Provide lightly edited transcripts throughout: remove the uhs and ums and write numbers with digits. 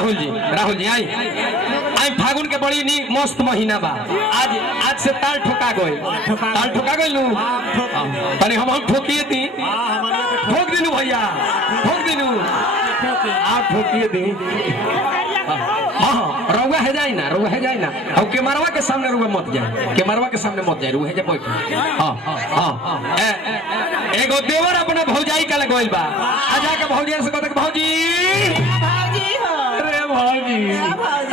राहुल जी आई फागुन के बड़ी नी मस्त महीना बा। आज से ताल ठोका गई लू तनी हम ठोकिए थी ठोक दिनू भैया ठोक दिनू आप ठोकिए थी। हाँ रउआ है जाए ना और केमरवा के सामने रुआ मत जाए रुआ है जा बैठ। हाँ एगो देवर अपना भौजाई का लगवाइल बा आजा के भौजाई से कहत भौजी अरे भौजी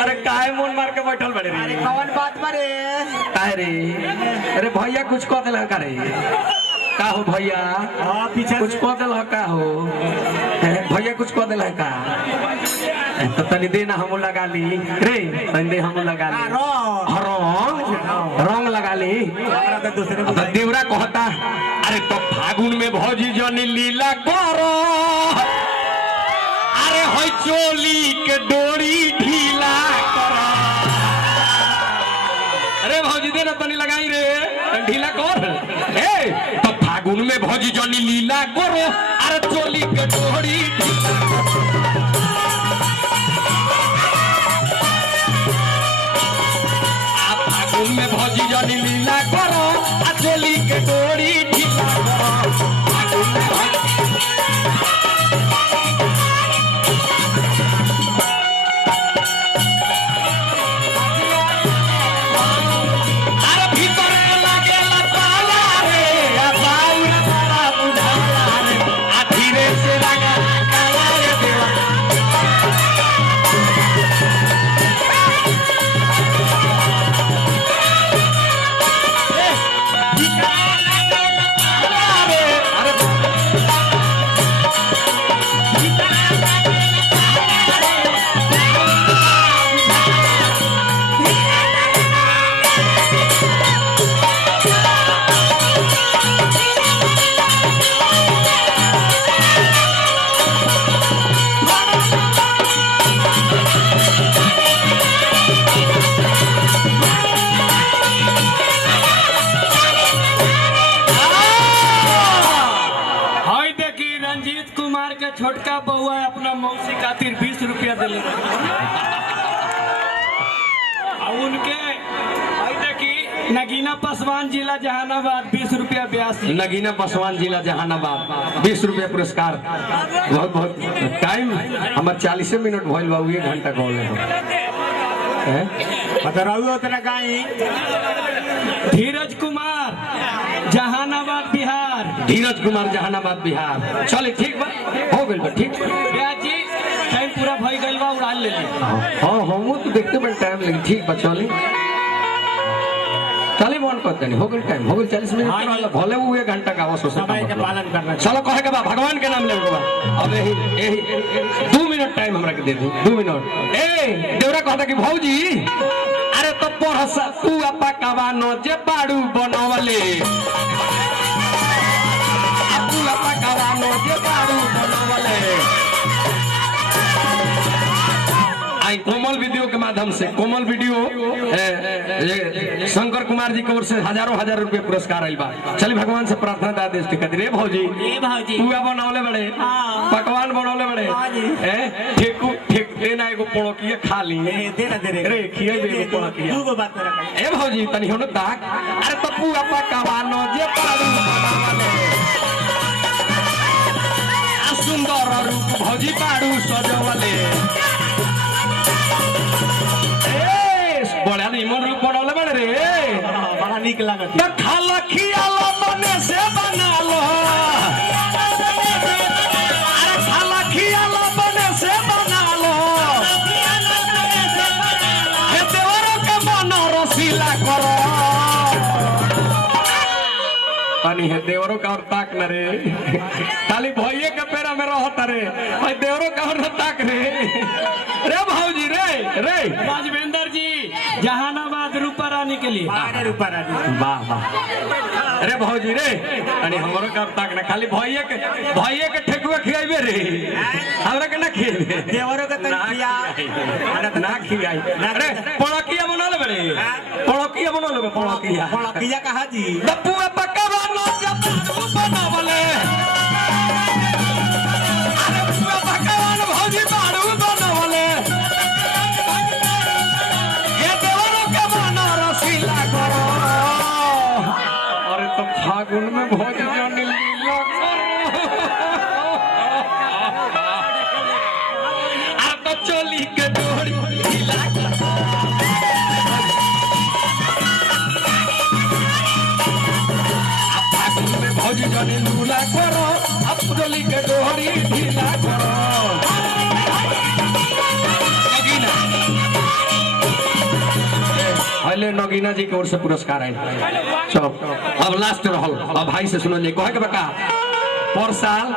अरे काहे मुंह मार के बैठल बड़े रे कौन बात बारे काहे रे अरे भैया कुछ कह देला का रे का हो भैया पीछे कुछ कह देला का हो भैया कुछ कह देला का तो तनी देना हम लगा ली रे तनी दे हम लगा ली रंग लगा ली तो देवरा कहता अरे तो फागुन में भौजी जनी लीला करो अरे होय चोली के डोरी ढीला करो। अरे भौजी दे ना तनी लगाई रे ढीला कर ए तो फागुन में भौजी जनी लीला करो अरे चोली के डोरी ढीला में भौजी जनी लीला करो चोली के डोरी ढीला करो। अरे भीतर लागेला ताला रे बाउर बड़ा बुझाला रे धीरे से लगा काला रे देवा छोटका बउआ अपना मौसी खातिर 20 रुपया दिले उनके देखी नगीना पासवान जिला जहानाबाद 20 रुपया 82 नगीना पासवान जिला जहानाबाद 20 रुपया पुरस्कार। बहुत टाइम हमार 40 मिनट भइल बा 1 घंटा कॉल है उतना गाई धीरज कुमार जहानाबाद बिहार चले ठीक बा हो गइल बा ठीक जी टाइम पूरा भई गइल बा उड़ा ले ली। हां हम तो देखते बन टाइम लगी ठीक बा चले मन करते नहीं हो गइल टाइम हो गइल 40 मिनट भले वो 1 घंटा का आवश्यक समय के पालन करना चलो कहे के बा भगवान के नाम लेके बा अब यही 2 मिनट टाइम हमरा के दे दे 2 मिनट ए देवरा कहता कि भौजी अरे तो पढ़सा तू अपा कवानो जे बाड़ू बनवले तू अपा कवानो जे बाड़ू बनवले आई कोमल वीडियो के माध्यम से कोमल वीडियो शंकर कुमार जी की ओर से हजार रुपए पुरस्कार आइल बा। चलिए भगवान से प्रार्थना दा देश के कदरे भौजी पूआ बनौले बड़े पकवान बनौले बड़े ठीक देना एगो पोड़किया खा ली दे रे खिया दे एगो पोड़किया दूगो बात कर ए भौजी तनी होनो ताक अरे तो पूआ पकवानो जे पारू बनावले आ सुंदर रूप भौजी पारू सजवले बड़ा निमन रूप बनौले बड़े रे बड़ा निक लागत खाला खियालो बने से बना लो अरे खाला खियालो बने से बना लो हे देवरो के मन रसीला करो पानी है देवरो का और ताक न रे खाली भइए के पेरा में रहत रे भाई देवरो का और ताक रे भौजी रे राजवेंद्र जी जहानाबाद रूपा रानी के लिए रूपा रानी वाह अरे भौजी रे अरे हमरो कब तक ना खाली भइए के ठेकुआ खियाइबे रे हमरा के ना खियाइबे देवरो के तन खिया अरे ना खियाई अरे पोड़किया बनल बड़े पोड़किया कहा जी दपुआ पकवानो जब बनावले अरे पूरा पकवान भौजी बाड़ू बनावले नगीना जी की ओर से पुरस्कार है। चलो अब लास्ट रहल, अब भाई से सुनो, कहे के बका पर साल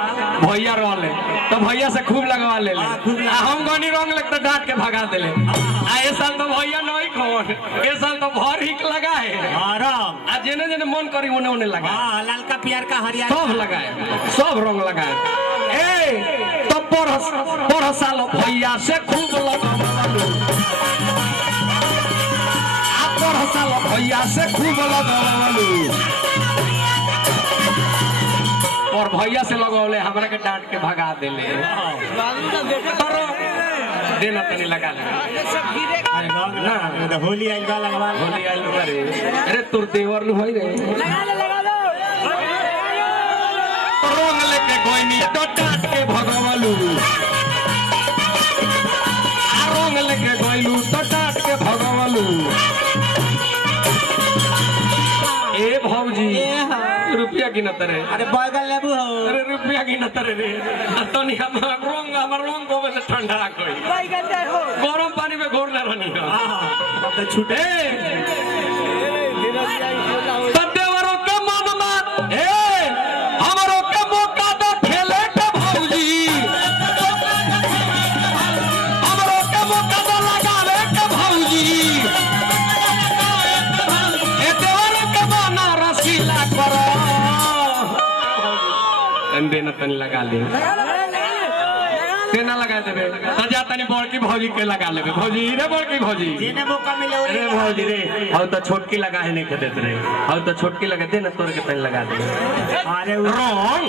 भैया रहले तो भैया से खूब लगवा ले हम गनी रंग लग तो डांट के भगा देले। ए साल तो भैया नहीं कौन, ए साल तो भर हिक लगा है। रंग आ जेने जेने मन करी ओने ओने लगा, ललका पियर का हरियर सब लगाए, सब रंग लगाए। ए तो पर साल भैया से खूब लगवालू, आ पर साल भैया से खूब लगवालू और भैया से लगौले हमरा के डांट के भगा देले। देना तनी लगा ले ना होली आइल बा लगवा होली आइल रे। अरे तोर देवर नु होई रे रंग लेके गोइनी तो डांट के भगवालू, आ रंग लेके गोइलू तो डांट के भगवालू। ए भौजी रुपया की नतर है, अरे बैगन लेबू हो, अरे रुपया की नतर रे तो नहीं हमर रंग को से ठंडा कोई बैगन दे हो, गरम पानी में घोर ना रहनी हां तो छूटे सदेवरों के मन में ए हमरो के मौका दो खेले के भौजी, हमरो के मौका दो लगावे के भौजी। ए देवरों के बना रसीला करो देना तनी लगा ले केना लगा देबे सजा तनी बड़की भौजी के लगा लेबे। भौजी रे बड़की भौजी जेने मौका मिले अरे भौजी रे हम तो छोटकी लगा है नहीं के देत रे, हम तो छोटकी लगा दे ना तोर के तनी लगा दे। अरे रंग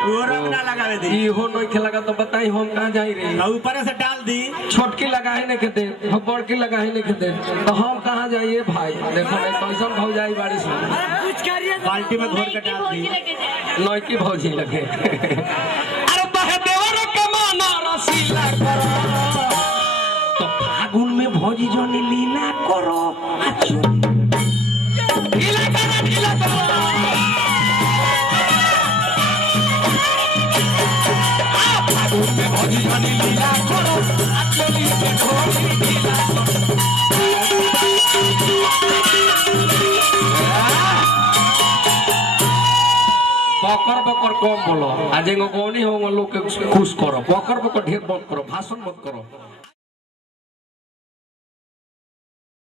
वो रंग ना लगावे दी, ई हो नहीं के लगा तो बताई हम कहां जाई रे। ऊपर से डाल दी, छोटकी लगा है नहीं के दे, हम बड़की लगा है नहीं के दे तो हम कहां जाइए भाई। देखो मैं कैसन भौ जाई बारिश में बाल्टी में घोर के डाल दी, नई की भौजी लगे। अरे बहे देवर के माना रसीला करो तो फागुन में भौजी जोनी लीला करो, ढीला करो ढीला करो। फागुन में भौजी जोनी लीला करो, चली के भौजी ढीला करो। बकर बकर कम बोलो, आज एगो गौनी हो लोग के खुश करो, बकर बकर ढेर बंद करो, भाषण मत करो।